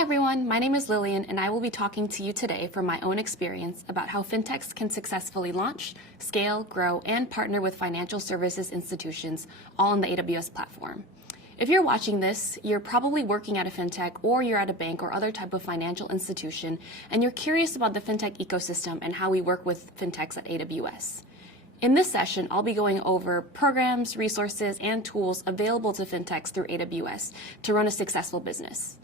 Hi everyone, my name is Lillian and I will be talking to you today from my own experience about how fintechs can successfully launch, scale, grow, and partner with financial services institutions all on the AWS platform. If you're watching this, you're probably working at a fintech or you're at a bank or other type of financial institution and you're curious about the fintech ecosystem and how we work with fintechs at AWS. In this session, I'll be going over programs, resources, and tools available to fintechs through AWS to run a successful business.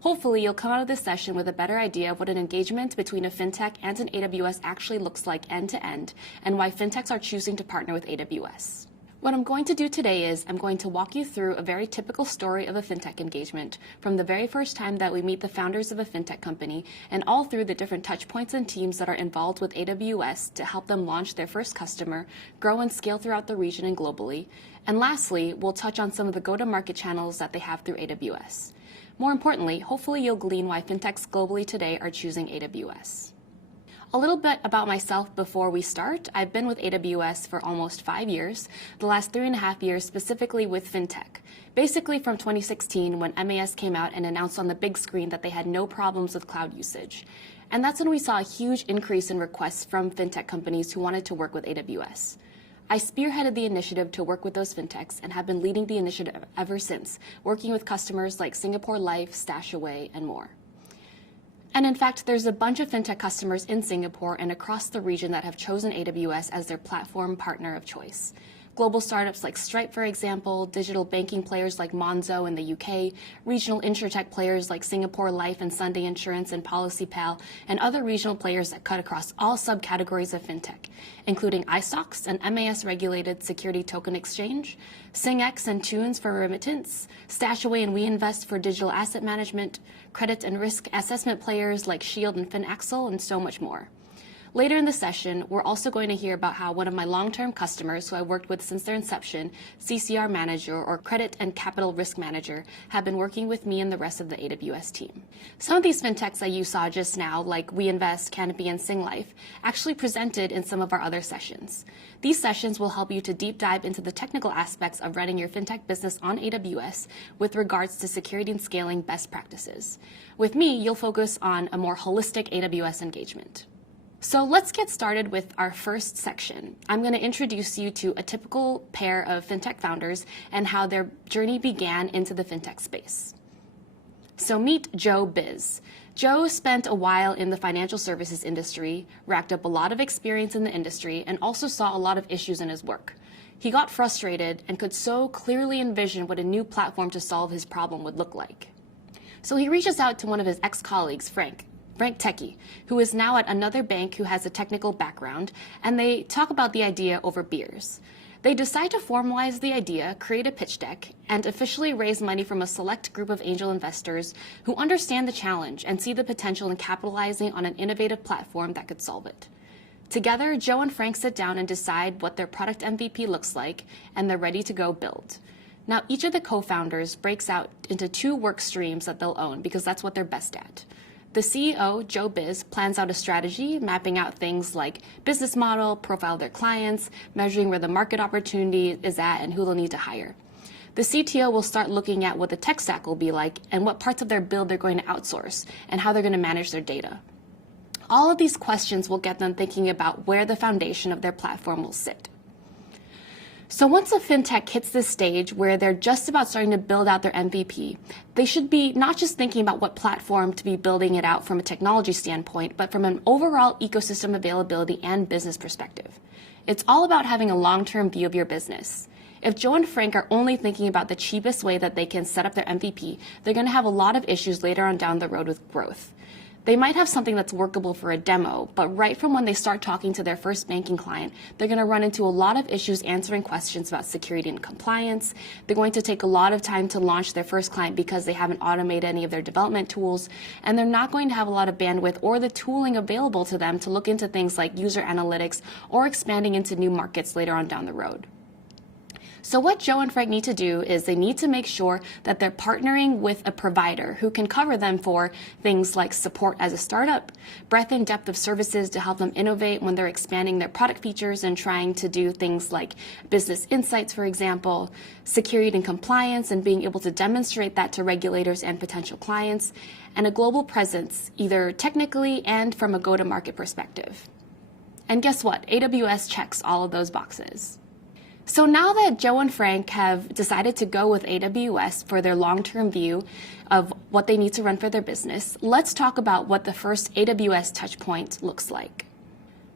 Hopefully, you'll come out of this session with a better idea of what an engagement between a fintech and an AWS actually looks like end-to-end, and why fintechs are choosing to partner with AWS. What I'm going to do today is I'm going to walk you through a very typical story of a fintech engagement from the very first time that we meet the founders of a fintech company and all through the different touch points and teams that are involved with AWS to help them launch their first customer, grow and scale throughout the region and globally. And lastly, we'll touch on some of the go-to-market channels that they have through AWS. More importantly, hopefully you'll glean why fintechs globally today are choosing AWS. A little bit about myself before we start. I've been with AWS for almost 5 years, the last 3.5 years specifically with fintech. Basically from 2016 when MAS came out and announced on the big screen that they had no problems with cloud usage. And that's when we saw a huge increase in requests from fintech companies who wanted to work with AWS. I spearheaded the initiative to work with those fintechs and have been leading the initiative ever since, working with customers like Singapore Life, Stashaway, and more. And in fact, there's a bunch of fintech customers in Singapore and across the region that have chosen AWS as their platform partner of choice. Global startups like Stripe, for example, digital banking players like Monzo in the UK, regional insurtech players like Singapore Life and Sunday Insurance and PolicyPal, and other regional players that cut across all subcategories of fintech, including iStocks, an MAS-regulated security token exchange, SingX and Tunes for remittance, Stashaway and WeInvest for digital asset management, credit and risk assessment players like Shield and FinAxle, and so much more. Later in the session, we're also going to hear about how one of my long-term customers who I worked with since their inception, CCR Manager or Credit and Capital Risk Manager, have been working with me and the rest of the AWS team. Some of these fintechs that you saw just now, like WeInvest, Canopy, and SingLife, actually presented in some of our other sessions. These sessions will help you to deep dive into the technical aspects of running your fintech business on AWS with regards to security and scaling best practices. With me, you'll focus on a more holistic AWS engagement. So let's get started with our first section. I'm going to introduce you to a typical pair of fintech founders and how their journey began into the fintech space. So meet Joe Biz. Joe spent a while in the financial services industry, racked up a lot of experience in the industry, and also saw a lot of issues in his work. He got frustrated and could so clearly envision what a new platform to solve his problem would look like. So he reaches out to one of his ex-colleagues, Frank Techie, who is now at another bank who has a technical background, and they talk about the idea over beers. They decide to formalize the idea, create a pitch deck, and officially raise money from a select group of angel investors who understand the challenge and see the potential in capitalizing on an innovative platform that could solve it. Together, Joe and Frank sit down and decide what their product MVP looks like, and they're ready to go build. Now, each of the co-founders breaks out into 2 work streams that they'll own because that's what they're best at. The CEO, Joe Biz, plans out a strategy, mapping out things like business model, profile of their clients, measuring where the market opportunity is at and who they'll need to hire. The CTO will start looking at what the tech stack will be like and what parts of their build they're going to outsource and how they're going to manage their data. All of these questions will get them thinking about where the foundation of their platform will sit. So once a fintech hits this stage where they're just about starting to build out their MVP, they should be not just thinking about what platform to be building it out from a technology standpoint, but from an overall ecosystem availability and business perspective. It's all about having a long-term view of your business. If Joe and Frank are only thinking about the cheapest way that they can set up their MVP, they're going to have a lot of issues later on down the road with growth. They might have something that's workable for a demo, but right from when they start talking to their first banking client, they're going to run into a lot of issues answering questions about security and compliance. They're going to take a lot of time to launch their first client because they haven't automated any of their development tools, and they're not going to have a lot of bandwidth or the tooling available to them to look into things like user analytics or expanding into new markets later on down the road. So what Joe and Frank need to do is they need to make sure that they're partnering with a provider who can cover them for things like support as a startup, breadth and depth of services to help them innovate when they're expanding their product features and trying to do things like business insights, for example, security and compliance and being able to demonstrate that to regulators and potential clients, and a global presence, either technically and from a go-to-market perspective. And guess what? AWS checks all of those boxes. So now that Joe and Frank have decided to go with AWS for their long-term view of what they need to run for their business, let's talk about what the first AWS touchpoint looks like.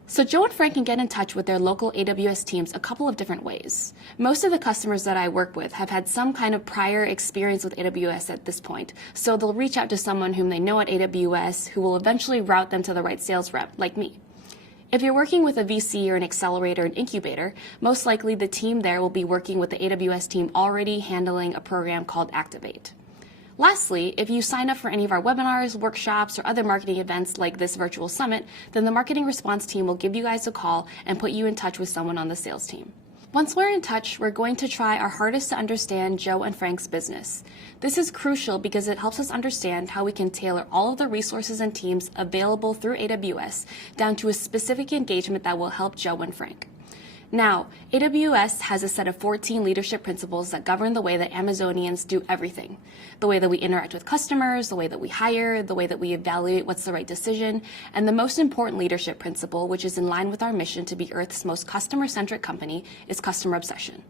So Joe and Frank can get in touch with their local AWS teams a couple of different ways. Most of the customers that I work with have had some kind of prior experience with AWS at this point, so they'll reach out to someone whom they know at AWS who will eventually route them to the right sales rep, like me. If you're working with a VC or an accelerator or an incubator, most likely the team there will be working with the AWS team already handling a program called Activate. Lastly, if you sign up for any of our webinars, workshops, or other marketing events like this virtual summit, then the marketing response team will give you guys a call and put you in touch with someone on the sales team. Once we're in touch, we're going to try our hardest to understand Joe and Frank's business. This is crucial because it helps us understand how we can tailor all of the resources and teams available through AWS down to a specific engagement that will help Joe and Frank. Now, AWS has a set of 14 leadership principles that govern the way that Amazonians do everything. The way that we interact with customers, the way that we hire, the way that we evaluate what's the right decision, and the most important leadership principle, which is in line with our mission to be Earth's most customer-centric company, is customer obsession.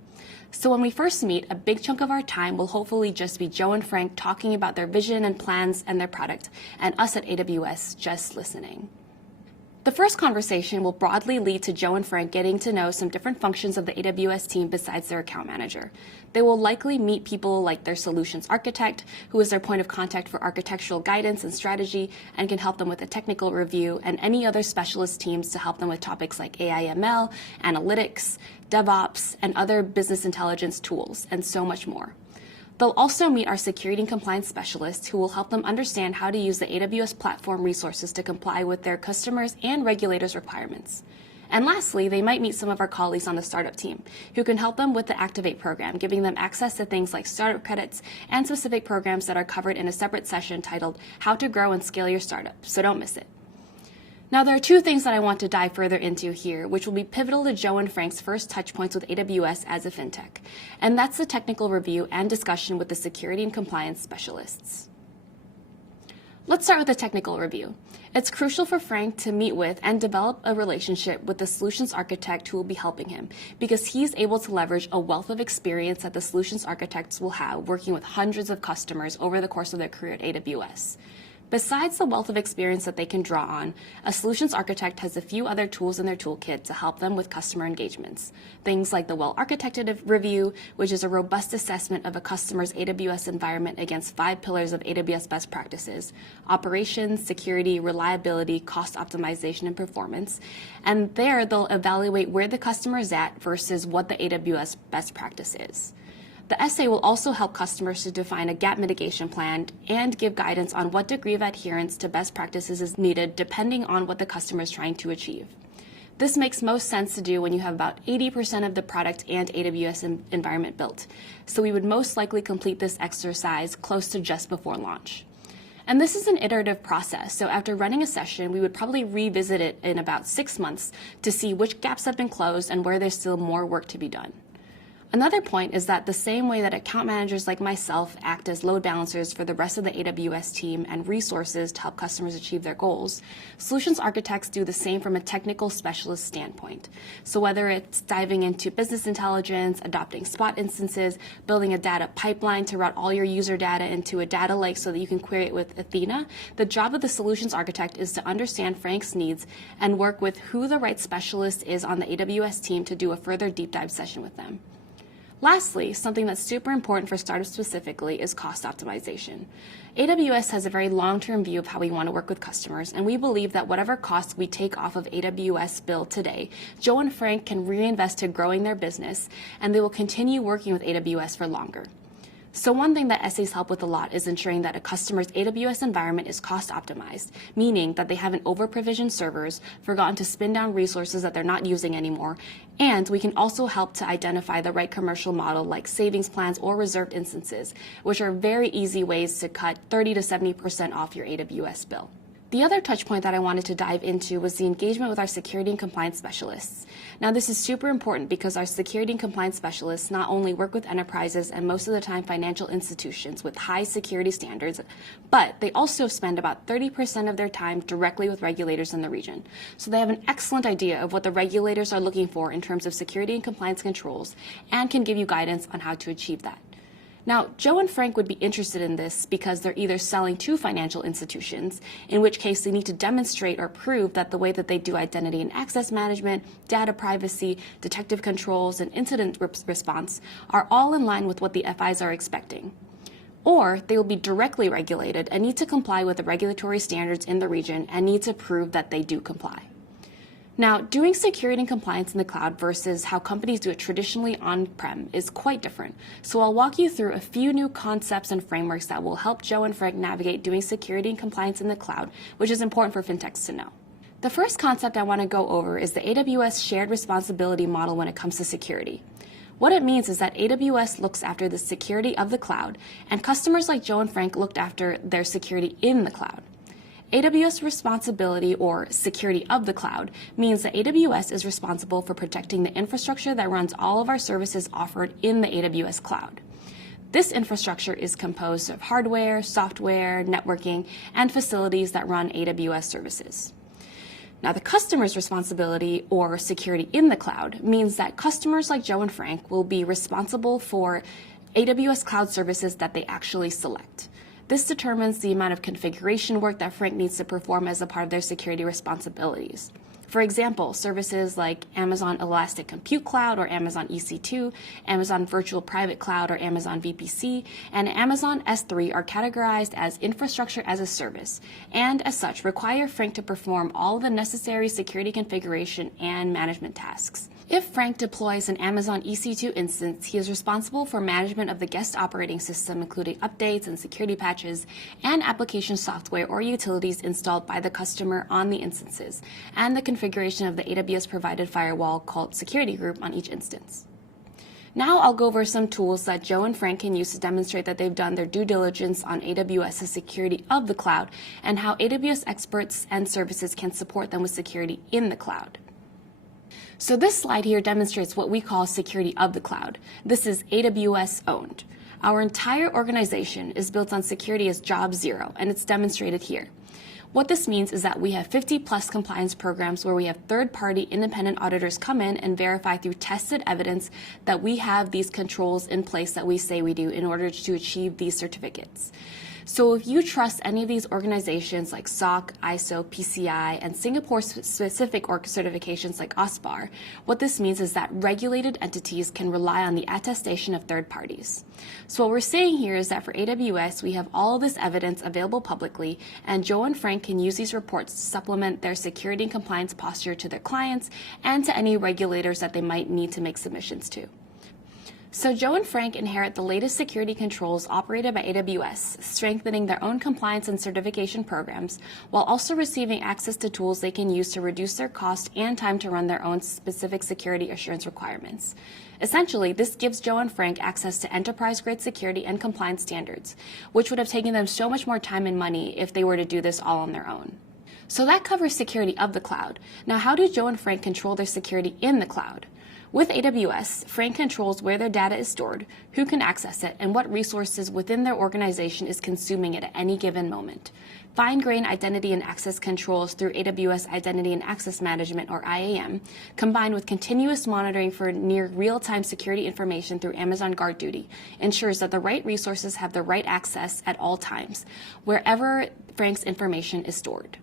So when we first meet, a big chunk of our time will hopefully just be Joe and Frank talking about their vision and plans and their product, and us at AWS just listening. The first conversation will broadly lead to Joe and Frank getting to know some different functions of the AWS team besides their account manager. They will likely meet people like their solutions architect, who is their point of contact for architectural guidance and strategy and can help them with a technical review, and any other specialist teams to help them with topics like AI/ML, analytics, DevOps, and other business intelligence tools, and so much more. They'll also meet our security and compliance specialists who will help them understand how to use the AWS platform resources to comply with their customers' and regulators' requirements. And lastly, they might meet some of our colleagues on the startup team who can help them with the Activate program, giving them access to things like startup credits and specific programs that are covered in a separate session titled How to Grow and Scale Your Startup, so don't miss it. Now, there are two things that I want to dive further into here, which will be pivotal to Joe and Frank's first touch points with AWS as a fintech, and that's the technical review and discussion with the security and compliance specialists. Let's start with the technical review. It's crucial for Frank to meet with and develop a relationship with the solutions architect who will be helping him, because he's able to leverage a wealth of experience that the solutions architects will have working with hundreds of customers over the course of their career at AWS. Besides the wealth of experience that they can draw on, a solutions architect has a few other tools in their toolkit to help them with customer engagements. Things like the well-architected review, which is a robust assessment of a customer's AWS environment against 5 pillars of AWS best practices: operations, security, reliability, cost optimization, and performance. And there, they'll evaluate where the customer is at versus what the AWS best practice is. The essay will also help customers to define a gap mitigation plan and give guidance on what degree of adherence to best practices is needed depending on what the customer is trying to achieve. This makes most sense to do when you have about 80% of the product and AWS environment built, so we would most likely complete this exercise close to just before launch. And this is an iterative process, so after running a session, we would probably revisit it in about 6 months to see which gaps have been closed and where there's still more work to be done. Another point is that the same way that account managers like myself act as load balancers for the rest of the AWS team and resources to help customers achieve their goals, solutions architects do the same from a technical specialist standpoint. So whether it's diving into business intelligence, adopting Spot instances, building a data pipeline to route all your user data into a data lake so that you can query it with Athena, the job of the solutions architect is to understand Frank's needs and work with who the right specialist is on the AWS team to do a further deep dive session with them. Lastly, something that's super important for startups specifically is cost optimization. AWS has a very long-term view of how we want to work with customers, and we believe that whatever costs we take off of AWS bill today, Joe and Frank can reinvest to growing their business, and they will continue working with AWS for longer. So one thing that SAs help with a lot is ensuring that a customer's AWS environment is cost optimized, meaning that they haven't over-provisioned servers, forgotten to spin down resources that they're not using anymore, and we can also help to identify the right commercial model like savings plans or reserved instances, which are very easy ways to cut 30 to 70% off your AWS bill. The other touch point that I wanted to dive into was the engagement with our security and compliance specialists. Now, this is super important because our security and compliance specialists not only work with enterprises and most of the time financial institutions with high security standards, but they also spend about 30% of their time directly with regulators in the region. So they have an excellent idea of what the regulators are looking for in terms of security and compliance controls and can give you guidance on how to achieve that. Now, Joe and Frank would be interested in this because they're either selling to financial institutions, in which case they need to demonstrate or prove that the way that they do identity and access management, data privacy, detective controls, and incident response are all in line with what the FIs are expecting. Or they will be directly regulated and need to comply with the regulatory standards in the region and need to prove that they do comply. Now, doing security and compliance in the cloud versus how companies do it traditionally on-prem is quite different. So I'll walk you through a few new concepts and frameworks that will help Joe and Frank navigate doing security and compliance in the cloud, which is important for fintechs to know. The first concept I want to go over is the AWS shared responsibility model when it comes to security. What it means is that AWS looks after the security of the cloud, and customers like Joe and Frank looked after their security in the cloud. AWS responsibility, or security of the cloud, means that AWS is responsible for protecting the infrastructure that runs all of our services offered in the AWS cloud. This infrastructure is composed of hardware, software, networking, and facilities that run AWS services. Now, the customer's responsibility, or security in the cloud, means that customers like Joe and Frank will be responsible for AWS cloud services that they actually select. This determines the amount of configuration work that Frank needs to perform as a part of their security responsibilities. For example, services like Amazon Elastic Compute Cloud or Amazon EC2, Amazon Virtual Private Cloud or Amazon VPC, and Amazon S3 are categorized as infrastructure as a service, and as such require Frank to perform all the necessary security configuration and management tasks. If Frank deploys an Amazon EC2 instance, he is responsible for management of the guest operating system, including updates and security patches, and application software or utilities installed by the customer on the instances, and the configuration of the AWS-provided firewall called Security Group on each instance. Now I'll go over some tools that Joe and Frank can use to demonstrate that they've done their due diligence on AWS's security of the cloud and how AWS experts and services can support them with security in the cloud. So this slide here demonstrates what we call security of the cloud. This is AWS owned. Our entire organization is built on security as job zero, and it's demonstrated here. What this means is that we have 50+ compliance programs where we have third-party independent auditors come in and verify through tested evidence that we have these controls in place that we say we do in order to achieve these certificates. So if you trust any of these organizations like SOC, ISO, PCI, and Singapore-specific certifications like OSPAR, what this means is that regulated entities can rely on the attestation of third parties. So what we're saying here is that for AWS, we have all of this evidence available publicly, and Joe and Frank can use these reports to supplement their security and compliance posture to their clients and to any regulators that they might need to make submissions to. So Joe and Frank inherit the latest security controls operated by AWS, strengthening their own compliance and certification programs, while also receiving access to tools they can use to reduce their cost and time to run their own specific security assurance requirements. Essentially, this gives Joe and Frank access to enterprise-grade security and compliance standards, which would have taken them so much more time and money if they were to do this all on their own. So that covers security of the cloud. Now, how do Joe and Frank control their security in the cloud? With AWS, Frank controls where their data is stored, who can access it, and what resources within their organization is consuming it at any given moment. Fine-grained identity and access controls through AWS Identity and Access Management, or IAM, combined with continuous monitoring for near real-time security information through Amazon Guard Duty, ensures that the right resources have the right access at all times, wherever Frank's information is stored.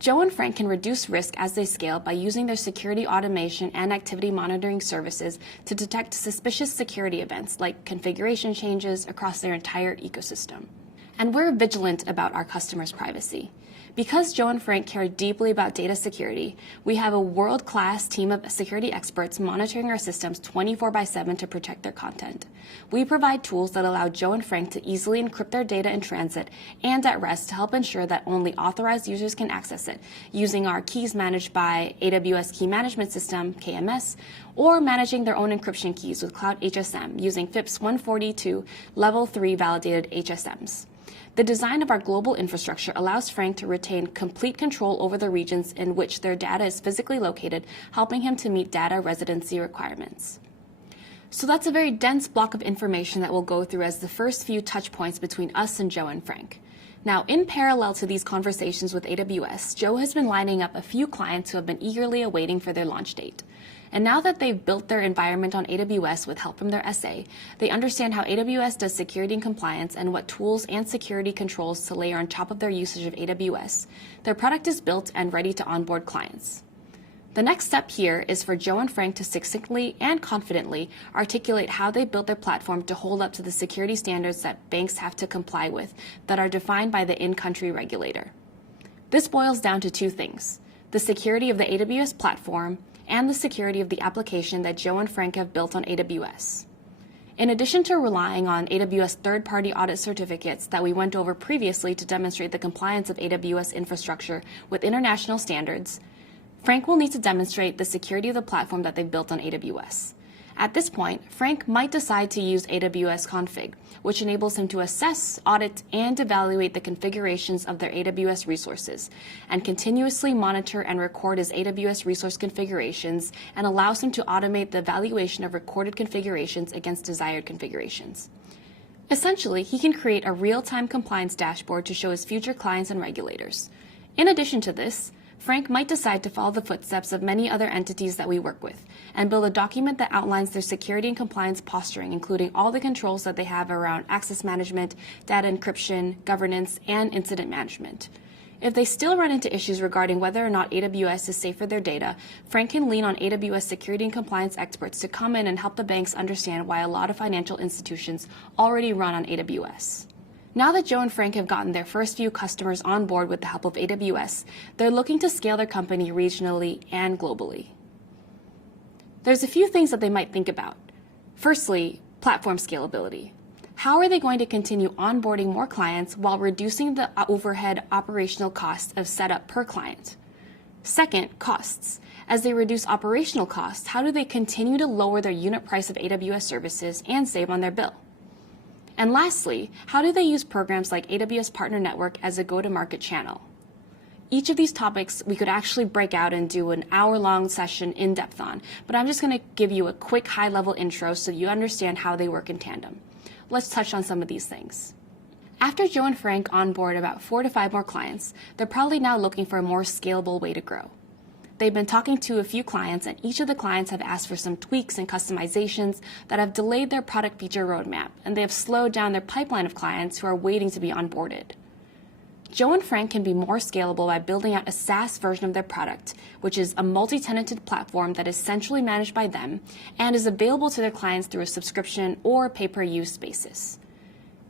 Joe and Frank can reduce risk as they scale by using their security automation and activity monitoring services to detect suspicious security events like configuration changes across their entire ecosystem. And we're vigilant about our customers' privacy. Because Joe and Frank care deeply about data security, we have a world-class team of security experts monitoring our systems 24/7 to protect their content. We provide tools that allow Joe and Frank to easily encrypt their data in transit and at rest to help ensure that only authorized users can access it, using our keys managed by AWS Key Management System, KMS, or managing their own encryption keys with Cloud HSM using FIPS 142 Level 3 validated HSMs. The design of our global infrastructure allows Frank to retain complete control over the regions in which their data is physically located, helping him to meet data residency requirements. So that's a very dense block of information that we'll go through as the first few touch points between us and Joe and Frank. Now, in parallel to these conversations with AWS, Joe has been lining up a few clients who have been eagerly awaiting for their launch date. And now that they've built their environment on AWS with help from their SA, they understand how AWS does security and compliance and what tools and security controls to layer on top of their usage of AWS. Their product is built and ready to onboard clients. The next step here is for Joe and Frank to succinctly and confidently articulate how they built their platform to hold up to the security standards that banks have to comply with that are defined by the in-country regulator. This boils down to two things: the security of the AWS platform and the security of the application that Joe and Frank have built on AWS. In addition to relying on AWS third-party audit certificates that we went over previously to demonstrate the compliance of AWS infrastructure with international standards, Frank will need to demonstrate the security of the platform that they've built on AWS. At this point, Frank might decide to use AWS Config, which enables him to assess, audit, and evaluate the configurations of their AWS resources, and continuously monitor and record his AWS resource configurations, and allows him to automate the evaluation of recorded configurations against desired configurations. Essentially, he can create a real-time compliance dashboard to show his future clients and regulators. In addition to this, Frank might decide to follow the footsteps of many other entities that we work with and build a document that outlines their security and compliance posturing, including all the controls that they have around access management, data encryption, governance, and incident management. If they still run into issues regarding whether or not AWS is safe for their data, Frank can lean on AWS security and compliance experts to come in and help the banks understand why a lot of financial institutions already run on AWS. Now that Joe and Frank have gotten their first few customers on board with the help of AWS, they're looking to scale their company regionally and globally. There's a few things that they might think about. Firstly, platform scalability. How are they going to continue onboarding more clients while reducing the overhead operational cost of setup per client? Second, costs. As they reduce operational costs, how do they continue to lower their unit price of AWS services and save on their bill? And lastly, how do they use programs like AWS Partner Network as a go-to-market channel? Each of these topics we could actually break out and do an hour-long session in depth on, but I'm just going to give you a quick high-level intro so you understand how they work in tandem. Let's touch on some of these things. After Joe and Frank onboard about 4 to 5 more clients, they're probably now looking for a more scalable way to grow. They've been talking to a few clients, and each of the clients have asked for some tweaks and customizations that have delayed their product feature roadmap, and they have slowed down their pipeline of clients who are waiting to be onboarded. Joe and Frank can be more scalable by building out a SaaS version of their product, which is a multi-tenanted platform that is centrally managed by them and is available to their clients through a subscription or pay-per-use basis.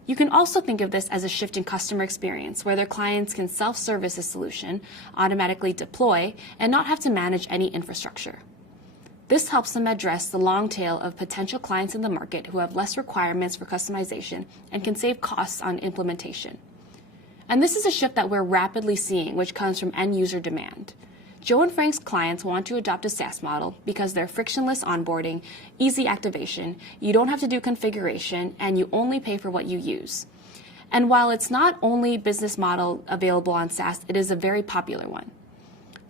You can also think of this as a shift in customer experience where their clients can self-service a solution, automatically deploy, and not have to manage any infrastructure. This helps them address the long tail of potential clients in the market who have less requirements for customization and can save costs on implementation. And this is a shift that we're rapidly seeing, which comes from end-user demand. Joe and Frank's clients want to adopt a SaaS model because they're frictionless onboarding, easy activation, you don't have to do configuration, and you only pay for what you use. And while it's not only business model available on SaaS, it is a very popular one.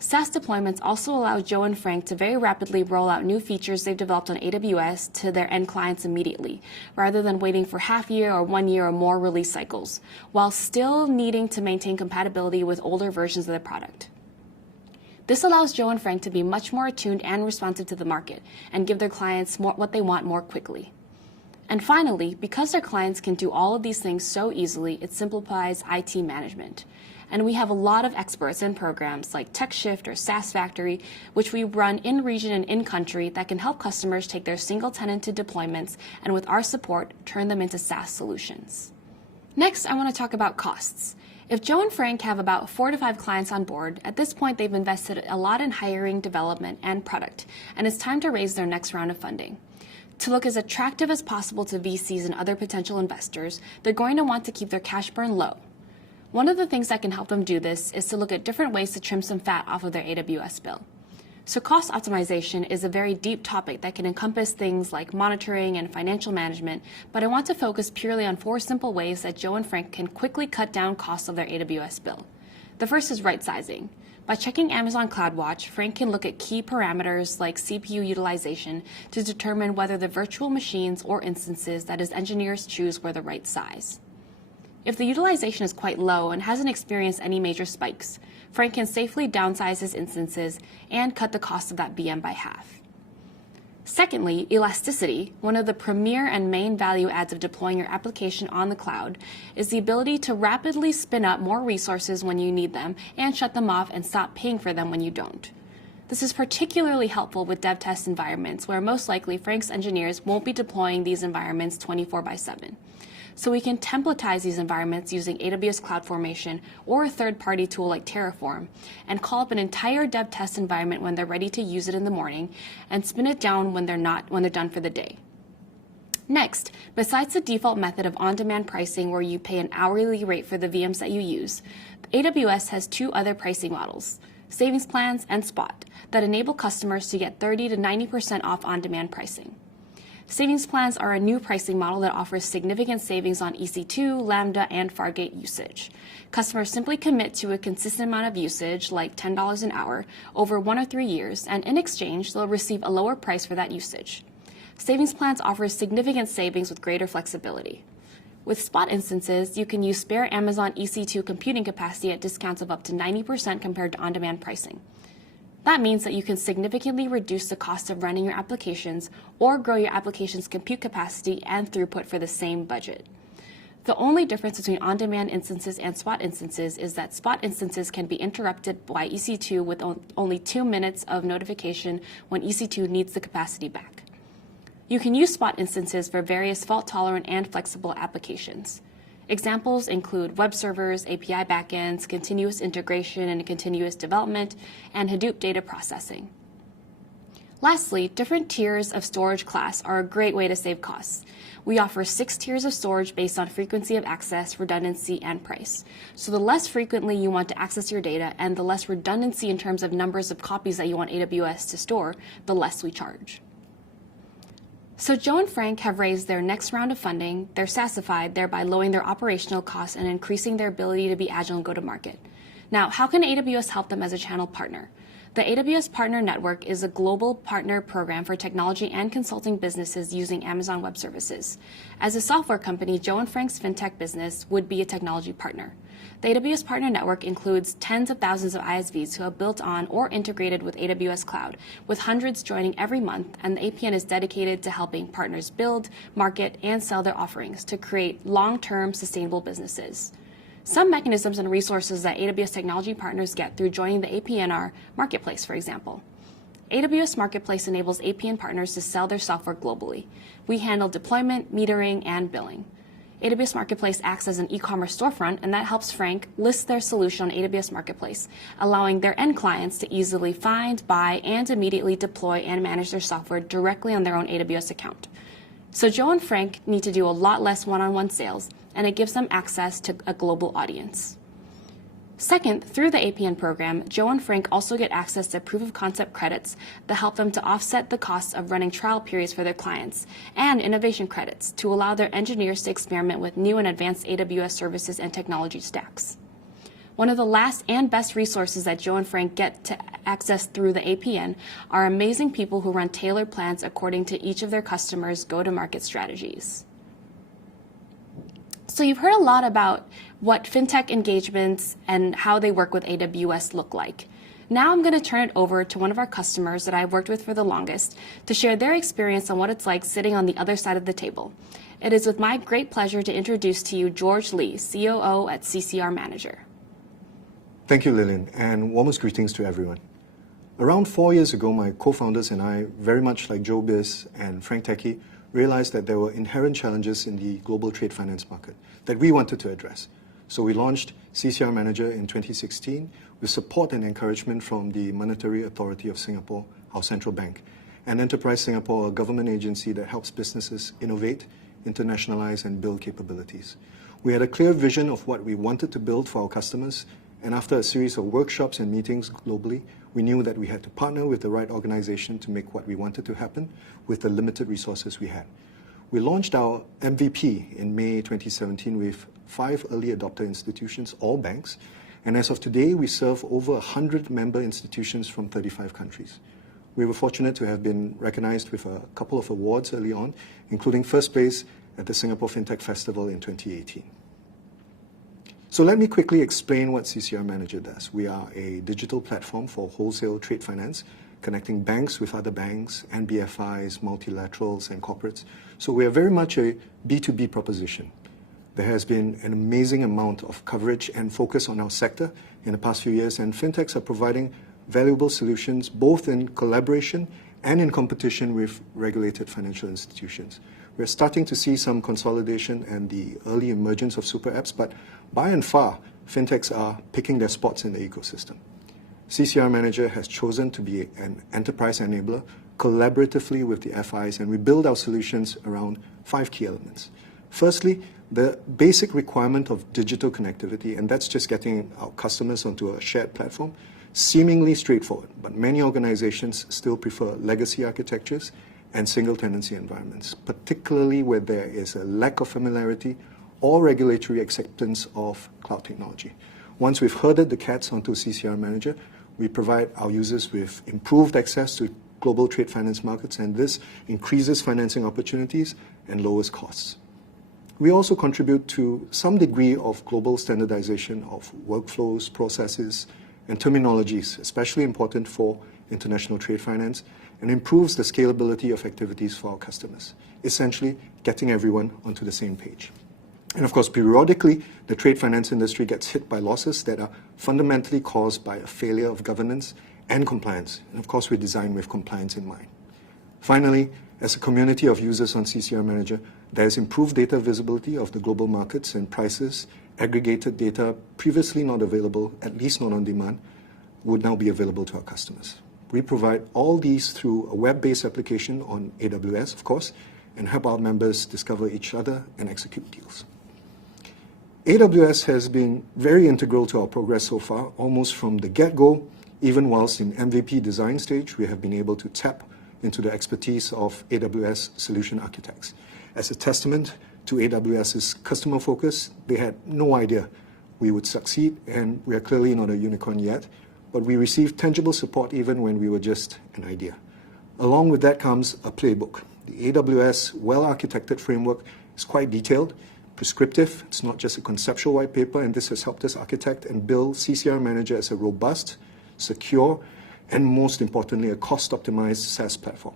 SaaS deployments also allow Joe and Frank to very rapidly roll out new features they've developed on AWS to their end clients immediately, rather than waiting for half-year or 1 year or more release cycles, while still needing to maintain compatibility with older versions of their product. This allows Joe and Frank to be much more attuned and responsive to the market and give their clients what they want more quickly. And finally, because their clients can do all of these things so easily, it simplifies IT management. And we have a lot of experts in programs like TechShift or SaaS Factory, which we run in region and in country that can help customers take their single tenanted deployments and with our support, turn them into SaaS solutions. Next, I want to talk about costs. If Joe and Frank have about 4 to 5 clients on board, at this point they've invested a lot in hiring, development, and product, and it's time to raise their next round of funding. To look as attractive as possible to VCs and other potential investors, they're going to want to keep their cash burn low. One of the things that can help them do this is to look at different ways to trim some fat off of their AWS bill. So cost optimization is a very deep topic that can encompass things like monitoring and financial management, but I want to focus purely on 4 simple ways that Joe and Frank can quickly cut down costs of their AWS bill. The first is right sizing. By checking Amazon CloudWatch, Frank can look at key parameters like CPU utilization to determine whether the virtual machines or instances that his engineers choose were the right size. If the utilization is quite low and hasn't experienced any major spikes, Frank can safely downsize his instances and cut the cost of that VM by half. Secondly, elasticity, one of the premier and main value adds of deploying your application on the cloud, is the ability to rapidly spin up more resources when you need them and shut them off and stop paying for them when you don't. This is particularly helpful with dev test environments where most likely Frank's engineers won't be deploying these environments 24/7. So we can templatize these environments using AWS CloudFormation or a third-party tool like Terraform and call up an entire dev test environment when they're ready to use it in the morning and spin it down when they're done for the day. Next, besides the default method of on-demand pricing where you pay an hourly rate for the VMs that you use, AWS has 2 other pricing models, Savings Plans and Spot, that enable customers to get 30 to 90% off on-demand pricing. Savings plans are a new pricing model that offers significant savings on EC2, Lambda, and Fargate usage. Customers simply commit to a consistent amount of usage, like $10 an hour, over 1 or 3 years, and in exchange, they'll receive a lower price for that usage. Savings plans offer significant savings with greater flexibility. With Spot instances, you can use spare Amazon EC2 computing capacity at discounts of up to 90% compared to on-demand pricing. That means that you can significantly reduce the cost of running your applications or grow your application's compute capacity and throughput for the same budget. The only difference between on-demand instances and Spot instances is that Spot instances can be interrupted by EC2 with only 2 minutes of notification when EC2 needs the capacity back. You can use Spot instances for various fault-tolerant and flexible applications. Examples include web servers, API backends, continuous integration and continuous development, and Hadoop data processing. Lastly, different tiers of storage class are a great way to save costs. We offer 6 tiers of storage based on frequency of access, redundancy, and price. So the less frequently you want to access your data and the less redundancy in terms of numbers of copies that you want AWS to store, the less we charge. So Joe and Frank have raised their next round of funding, they're SaaSified, thereby lowering their operational costs and increasing their ability to be agile and go to market. Now, how can AWS help them as a channel partner? The AWS Partner Network is a global partner program for technology and consulting businesses using Amazon Web Services. As a software company, Joe and Frank's Fintech business would be a technology partner. The AWS Partner Network includes tens of thousands of ISVs who have built on or integrated with AWS Cloud, with hundreds joining every month, and the APN is dedicated to helping partners build, market, and sell their offerings to create long-term sustainable businesses. Some mechanisms and resources that AWS technology partners get through joining the APN are Marketplace, for example. AWS Marketplace enables APN partners to sell their software globally. We handle deployment, metering, and billing. AWS Marketplace acts as an e-commerce storefront, and that helps Frank list their solution on AWS Marketplace, allowing their end clients to easily find, buy, and immediately deploy and manage their software directly on their own AWS account. So Joe and Frank need to do a lot less one-on-one sales, and it gives them access to a global audience. Second, through the APN program, Joe and Frank also get access to proof of concept credits that help them to offset the costs of running trial periods for their clients, and innovation credits to allow their engineers to experiment with new and advanced AWS services and technology stacks. One of the last and best resources that Joe and Frank get to access through the APN are amazing people who run tailored plans according to each of their customers' go-to-market strategies. So you've heard a lot about what fintech engagements and how they work with AWS look like. Now I'm going to turn it over to one of our customers that I've worked with for the longest to share their experience on what it's like sitting on the other side of the table. It is with my great pleasure to introduce to you George Lee, COO at CCR Manager. Thank you, Lillian, and warmest greetings to everyone. Around 4 years ago, my co-founders and I, very much like Joe Biz and Frank Techie, realized that there were inherent challenges in the global trade finance market that we wanted to address. So we launched CCR Manager in 2016 with support and encouragement from the Monetary Authority of Singapore, our central bank, and Enterprise Singapore, a government agency that helps businesses innovate, internationalize, and build capabilities. We had a clear vision of what we wanted to build for our customers, and after a series of workshops and meetings globally, we knew that we had to partner with the right organization to make what we wanted to happen with the limited resources we had. We launched our MVP in May 2017 with 5 early adopter institutions, all banks, and as of today, we serve over 100 member institutions from 35 countries. We were fortunate to have been recognized with a couple of awards early on, including first place at the Singapore Fintech Festival in 2018. So let me quickly explain what CCR Manager does. We are a digital platform for wholesale trade finance, connecting banks with other banks, NBFIs, multilaterals, and corporates. So we are very much a B2B proposition. There has been an amazing amount of coverage and focus on our sector in the past few years, and fintechs are providing valuable solutions both in collaboration and in competition with regulated financial institutions. We're starting to see some consolidation and the early emergence of super apps, but by and far, fintechs are picking their spots in the ecosystem. CCR Manager has chosen to be an enterprise enabler collaboratively with the FIs, and we build our solutions around 5 key elements. Firstly, the basic requirement of digital connectivity, and that's just getting our customers onto a shared platform. Seemingly straightforward, but many organizations still prefer legacy architectures and single tenancy environments, particularly where there is a lack of familiarity or regulatory acceptance of cloud technology. Once we've herded the cats onto CCR Manager, we provide our users with improved access to global trade finance markets, and this increases financing opportunities and lowers costs. We also contribute to some degree of global standardization of workflows, processes, and terminologies, especially important for international trade finance, and improves the scalability of activities for our customers, essentially getting everyone onto the same page. And of course, periodically, the trade finance industry gets hit by losses that are fundamentally caused by a failure of governance and compliance. And of course, we design with compliance in mind. Finally, as a community of users on CCR Manager, there is improved data visibility of the global markets and prices. Aggregated data previously not available, at least not on demand, would now be available to our customers. We provide all these through a web-based application on AWS, of course, and help our members discover each other and execute deals. AWS has been very integral to our progress so far, almost from the get-go. Even whilst in MVP design stage, we have been able to tap into the expertise of AWS solution architects. As a testament to AWS's customer focus, they had no idea we would succeed, and we are clearly not a unicorn yet, but we received tangible support even when we were just an idea. Along with that comes a playbook. The AWS well-architected framework is quite detailed, prescriptive. It's not just a conceptual white paper, and this has helped us architect and build CCR Manager as a robust, secure, and most importantly, a cost-optimized SaaS platform.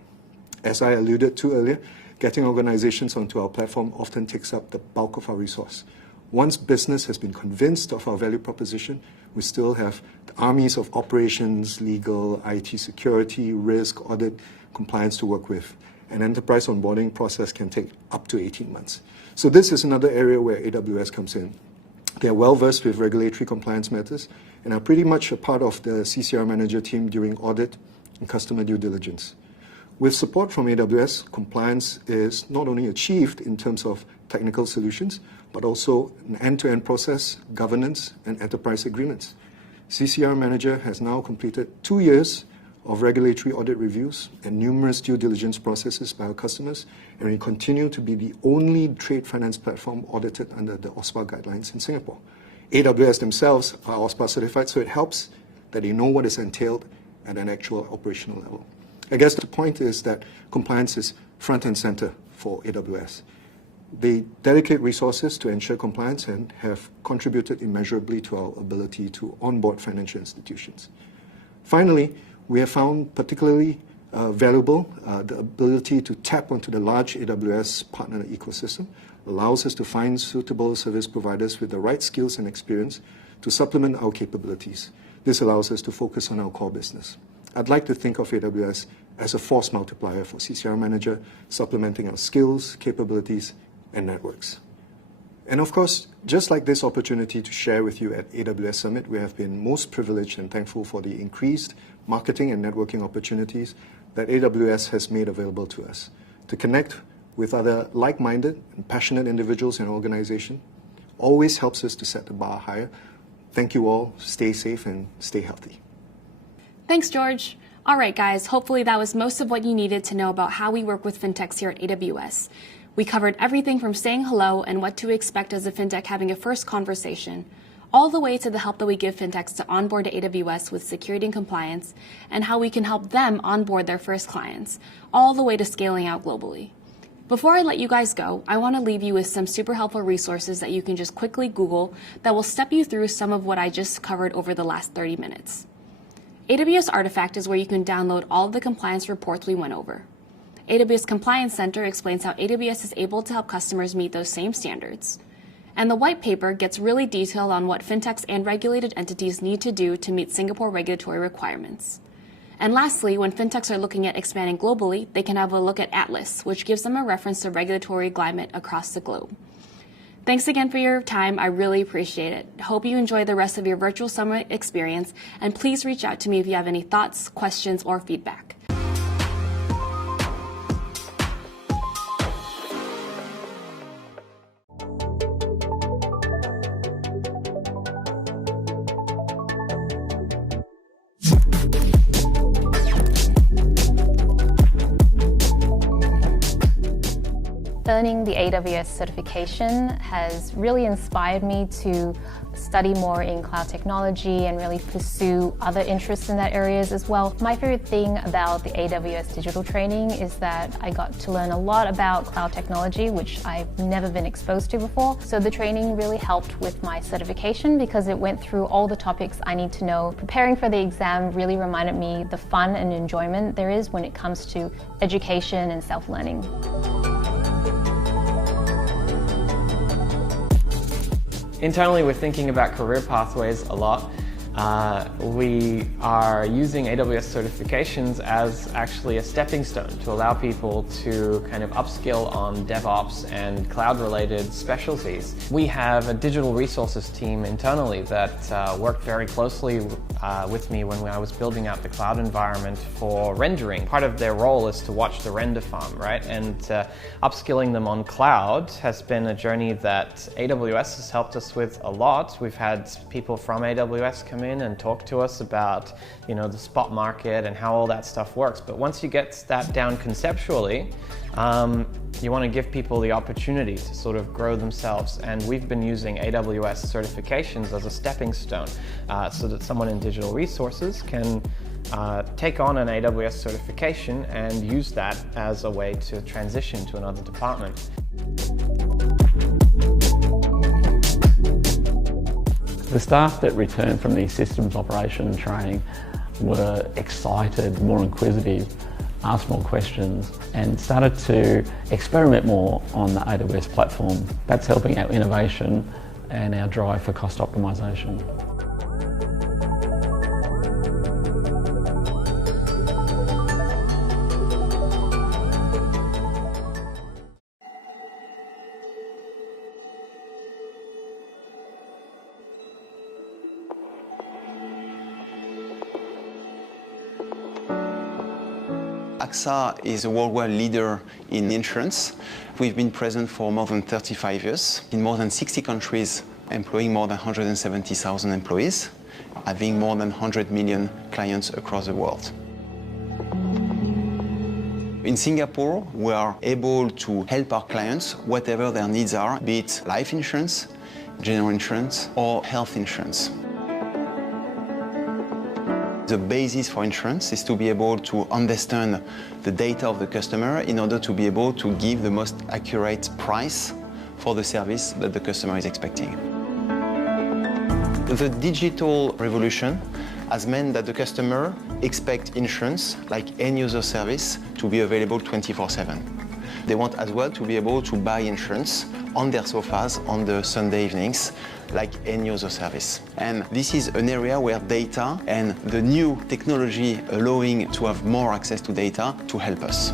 As I alluded to earlier, getting organizations onto our platform often takes up the bulk of our resource. Once business has been convinced of our value proposition, we still have the armies of operations, legal, IT security, risk, audit, compliance to work with. An enterprise onboarding process can take up to 18 months. So this is another area where AWS comes in. They are well-versed with regulatory compliance matters and are pretty much a part of the CCR Manager team during audit and customer due diligence. With support from AWS, compliance is not only achieved in terms of technical solutions, but also an end-to-end process, governance, and enterprise agreements. CCR Manager has now completed 2 years of regulatory audit reviews and numerous due diligence processes by our customers, and we continue to be the only trade finance platform audited under the OSPA guidelines in Singapore. AWS themselves are OSPA certified, so it helps that they know what is entailed at an actual operational level. I guess the point is that compliance is front and center for AWS. They dedicate resources to ensure compliance and have contributed immeasurably to our ability to onboard financial institutions. Finally, we have found particularly valuable the ability to tap onto the large AWS partner ecosystem, allows us to find suitable service providers with the right skills and experience to supplement our capabilities. This allows us to focus on our core business. I'd like to think of AWS as a force multiplier for CCR Manager, supplementing our skills, capabilities, and networks. And of course, just like this opportunity to share with you at AWS Summit, we have been most privileged and thankful for the increased marketing and networking opportunities that AWS has made available to us. To connect with other like-minded and passionate individuals and organizations always helps us to set the bar higher. Thank you all. Stay safe and stay healthy. Thanks, George. All right, guys, hopefully that was most of what you needed to know about how we work with fintechs here at AWS. We covered everything from saying hello and what to expect as a fintech having a first conversation, all the way to the help that we give fintechs to onboard to AWS with security and compliance, and how we can help them onboard their first clients, all the way to scaling out globally. Before I let you guys go, I want to leave you with some super helpful resources that you can just quickly Google that will step you through some of what I just covered over the last 30 minutes. AWS Artifact is where you can download all of the compliance reports we went over. AWS Compliance Center explains how AWS is able to help customers meet those same standards. And the white paper gets really detailed on what fintechs and regulated entities need to do to meet Singapore regulatory requirements. And lastly, when fintechs are looking at expanding globally, they can have a look at Atlas, which gives them a reference to regulatory climate across the globe. Thanks again for your time. I really appreciate it. Hope you enjoy the rest of your virtual summit experience, and please reach out to me if you have any thoughts, questions, or feedback. Earning the AWS certification has really inspired me to study more in cloud technology and really pursue other interests in that areas as well. My favorite thing about the AWS digital training is that I got to learn a lot about cloud technology, which I've never been exposed to before. So the training really helped with my certification because it went through all the topics I need to know. Preparing for the exam really reminded me the fun and enjoyment there is when it comes to education and self-learning. Internally, we're thinking about career pathways a lot. We are using AWS certifications as actually a stepping stone to allow people to kind of upskill on DevOps and cloud-related specialties. We have a digital resources team internally that worked very closely with me when I was building out the cloud environment for rendering. Part of their role is to watch the render farm, right? And upskilling them on cloud has been a journey that AWS has helped us with a lot. We've had people from AWS come in and talk to us about, the spot market and how all that stuff works. But once you get that down conceptually, you want to give people the opportunity to sort of grow themselves. And we've been using AWS certifications as a stepping stone so that someone in digital resources can take on an AWS certification and use that as a way to transition to another department. The staff that returned from the systems operation training were excited, more inquisitive, asked more questions, and started to experiment more on the AWS platform. That's helping our innovation and our drive for cost optimization. AXA is a worldwide leader in insurance. We've been present for more than 35 years in more than 60 countries, employing more than 170,000 employees, having more than 100 million clients across the world. In Singapore, we are able to help our clients, whatever their needs are, be it life insurance, general insurance, or health insurance. The basis for insurance is to be able to understand the data of the customer in order to be able to give the most accurate price for the service that the customer is expecting. The digital revolution has meant that the customer expects insurance, like any other service, to be available 24/7. They want as well to be able to buy insurance on their sofas on the Sunday evenings, like any other service. And this is an area where data and the new technology allowing to have more access to data to help us.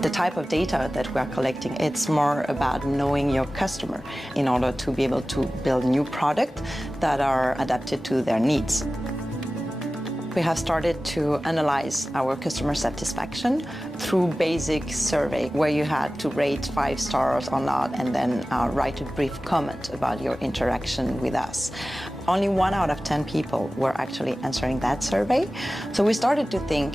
The type of data that we are collecting, it's more about knowing your customer in order to be able to build new products that are adapted to their needs. We have started to analyze our customer satisfaction through basic survey where you had to rate 5 stars or not and then write a brief comment about your interaction with us. Only 1 out of 10 people were actually answering that survey. So we started to think,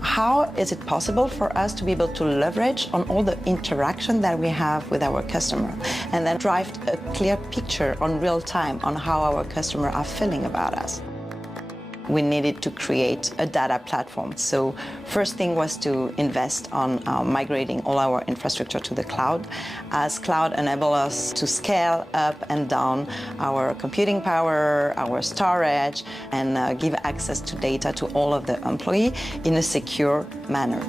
how is it possible for us to be able to leverage on all the interaction that we have with our customer and then drive a clear picture on real time on how our customers are feeling about us? We needed to create a data platform. So first thing was to invest on migrating all our infrastructure to the cloud, as cloud enables us to scale up and down our computing power, our storage, and give access to data to all of the employees in a secure manner.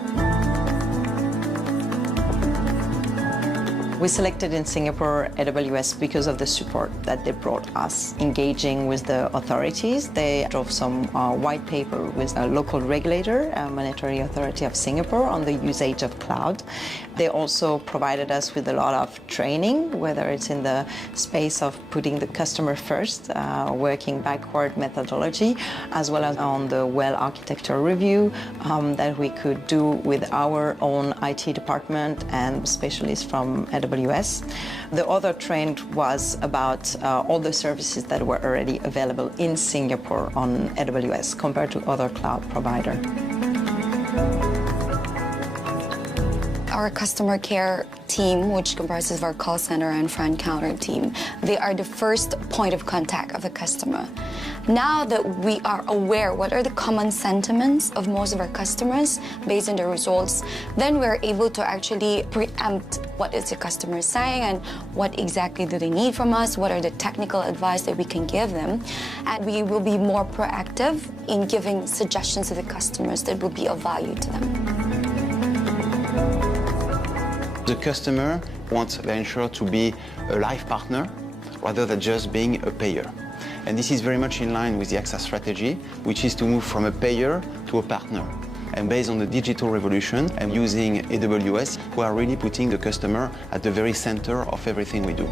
We selected in Singapore AWS because of the support that they brought us. Engaging with the authorities, they drove some white paper with a local regulator, Monetary Authority of Singapore, on the usage of cloud. They also provided us with a lot of training, whether it's in the space of putting the customer first, working backward methodology, as well as on the well architecture review that we could do with our own IT department and specialists from AWS. The other trend was about all the services that were already available in Singapore on AWS compared to other cloud providers. Our customer care team, which comprises of our call center and front counter team, they are the first point of contact of the customer. Now that we are aware what are the common sentiments of most of our customers based on the results, then we're able to actually preempt what is the customer saying and what exactly do they need from us, what are the technical advice that we can give them, and we will be more proactive in giving suggestions to the customers that will be of value to them. The customer wants their insurer to be a life partner rather than just being a payer. And this is very much in line with the AXA strategy, which is to move from a payer to a partner. And based on the digital revolution and using AWS, we are really putting the customer at the very center of everything we do.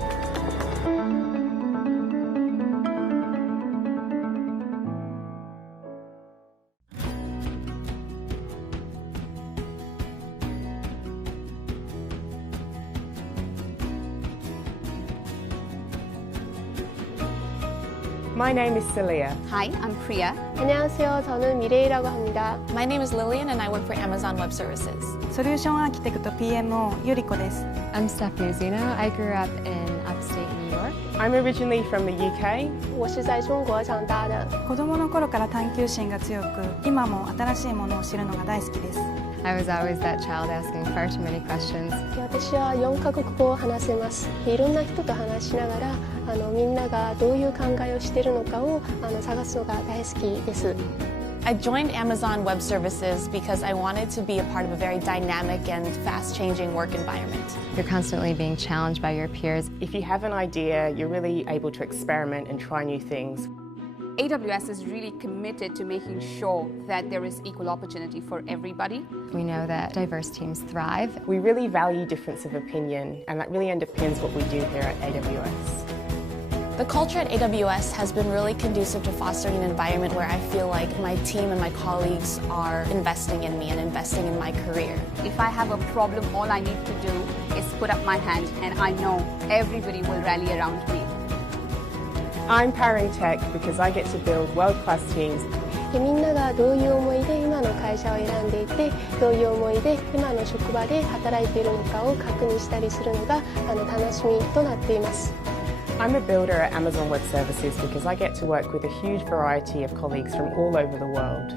My name is Celia. Hi, I'm Priya. 안녕하세요. 저는 미레이라고 합니다. My name is Lillian and I work for Amazon Web Services. Solution Architect PMO Yuriko desu. I'm Stephanie Zeno. I grew up in upstate New York. I'm originally from the UK. 我是在中国长大的。子供の頃から探求心が強く、今も新しいものを知るのが大好きです。I was always that child asking far too many questions. 私は4カ国語を話せます。いろんな人と話しながら、みんながどういう考えをしているのかを探すのが大好きです。I joined Amazon Web Services because I wanted to be a part of a very dynamic and fast-changing work environment. You're constantly being challenged by your peers. If you have an idea, you're really able to experiment and try new things. AWS is really committed to making sure that there is equal opportunity for everybody. We know that diverse teams thrive. We really value difference of opinion, and that really underpins what we do here at AWS. The culture at AWS has been really conducive to fostering an environment where I feel like my team and my colleagues are investing in me and investing in my career. If I have a problem, all I need to do is put up my hand, and I know everybody will rally around me. I'm powering tech because I get to build world-class teams. みんながどういう思いで今の会社を選んでいて、どういう思いで今の職場で働いているのかを確認したりするのが楽しみとなっています。I'm a builder at Amazon Web Services because I get to work with a huge variety of colleagues from all over the world.